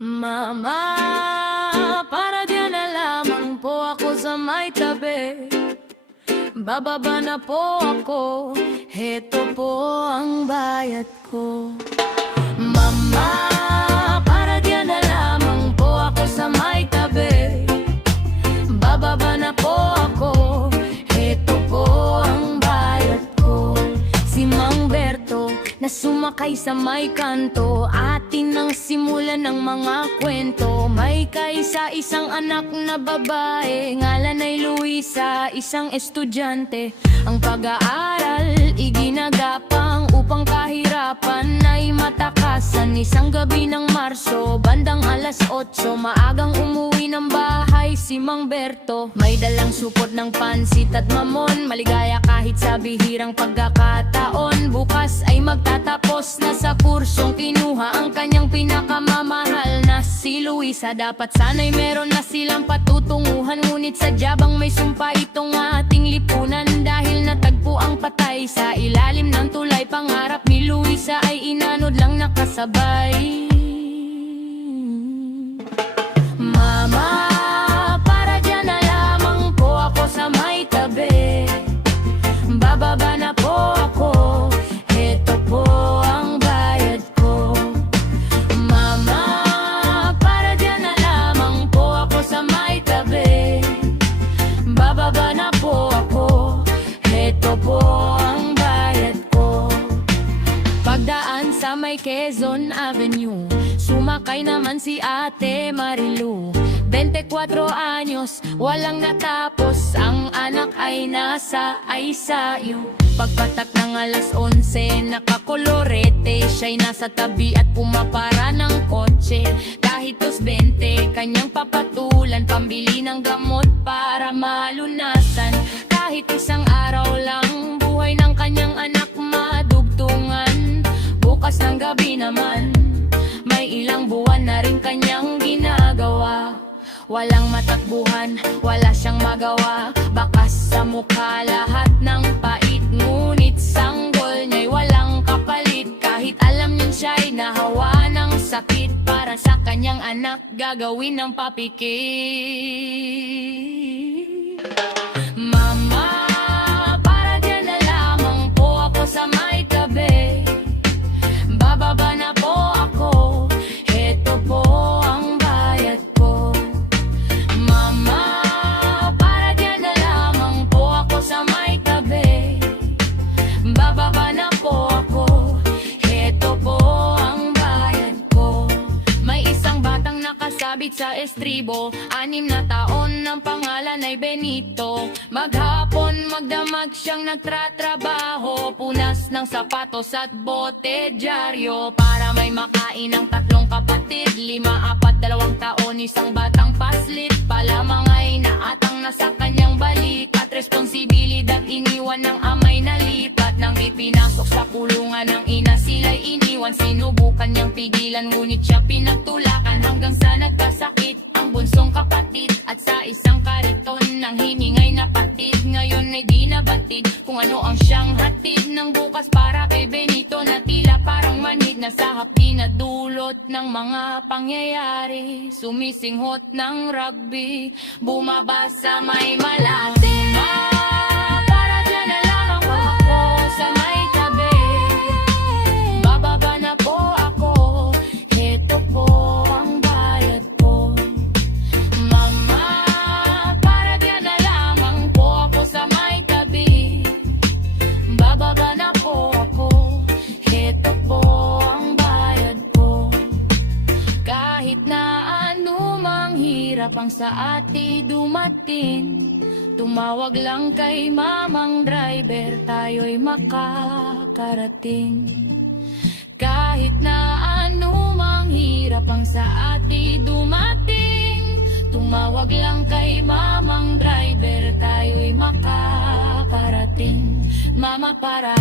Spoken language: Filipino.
Mama, para diyan na lamang po ako sa may tabi. Bababa na po ako, heto po ang bayad ko. Mama, para diyan na lamang po ako sa may tabi. Bababa na po ako, heto po ang bayad ko. Si Mang Berto na sumakay sa may kanto, atin ang simulan ng mga kwento. May kaisa-isang anak na babae, ngalan ay Luisa, isang estudyante. Ang pag-aaral iginagapang upang kahirapan ay matakasan. Isang gabi ng Marso, bandang alas 8, maagang umuwi ng bahay si Mang Berto. May dalang supot ng pansit at mamon, maligaya kahit sa bihirang pagkakataon. Bukas ay magtatapos na sa kursong kinuha ang kanyang pinakamamahal na si Luisa. Dapat sana'y meron na silang patutunguhan, ngunit sadyang may sumpa itong ating lipunan. Dahil natagpo ang patay sa ilalim ng tulay, pangarap ni Luisa ay inanod lang nakasabay. Mama, para dyan na lamang po ako sa may tabi. Bababa na po ako, heto po ang bayad ko. Mama, para dyan na lamang po ako sa may tabi. Bababa na po ako, heto po ang bayad ko. Pagdaan sa may Quezon Avenue, sumakay naman si Ate Marilu. 24 anyos, walang natapos, ang anak ay nasa ICU. Pagpatak ng alas 11, nakakolorete, siya'y nasa tabi at pumapara ng kotse. Kahit 2.20, kanyang papatulan, pambili ng gamot para malunasan. Kahit isang araw lang, buhay ng kanyang anak madugtungan. Bukas ng gabi naman, may ilang buwan na rin kanyang ginagawa. Walang matakbuhan, wala siyang magawa. Bakas sa mukha lahat ng pait, ngunit sanggol niya'y walang kapalit. Kahit alam niyang siya'y nahawa ng sakit, para sa kanyang anak gagawin ng papikit. Mama, para dyan na lamang po ako sa may tabi. Bababa na po ako, heto po ang bayad ko. Mama, para dyan na lamang po ako sa may tabi. Bababa na po ako, heto po ang bayad ko. May isang batang nakasabit sa estribo, 6 na taon, ng pangalan ay Benito. Maghapon magdamag siyang nagtratrabaho, punas ng sapatos at bote dyaryo, para may makain ng 3 kapatid. 5, 4, 2 taon, isang batang paslit pa lamang ay naatang na sa kanyang balik. At responsibilidad iniwan ng amay na lipat, nang ipinasok sa kulungan ng ina, sila'y iniwan. Sinubukan niyang pigilan, ngunit siya pinagtulakan, hanggang sa nagkasakit ang bunsong kapatid. At sa isang kariton ng hiningay napatid, ngayon ay di nabatid kung ano ang siyang hatid ng bukas para kay Benito, na tila parang manhid na sa hapdi na dulot ng mga pangyayari. Sumisinghot ng rugby, bumaba sa may malati. Para dyan na lamang po ako sa may tabi. Bababa na po ako, heto po ang bayad ko. Mama, para dyan na lamang po ako sa may tabi. Bababa na po ako, heto po ang bayad ko. Kahit na anumang hirap ang sa ati dumating, tumawag lang kay mamang driver, tayo'y makakarating. Kahit na anumang hirap ang sa ati dumating, tumawag lang kay mamang driver, tayo'y makakarating. Mama para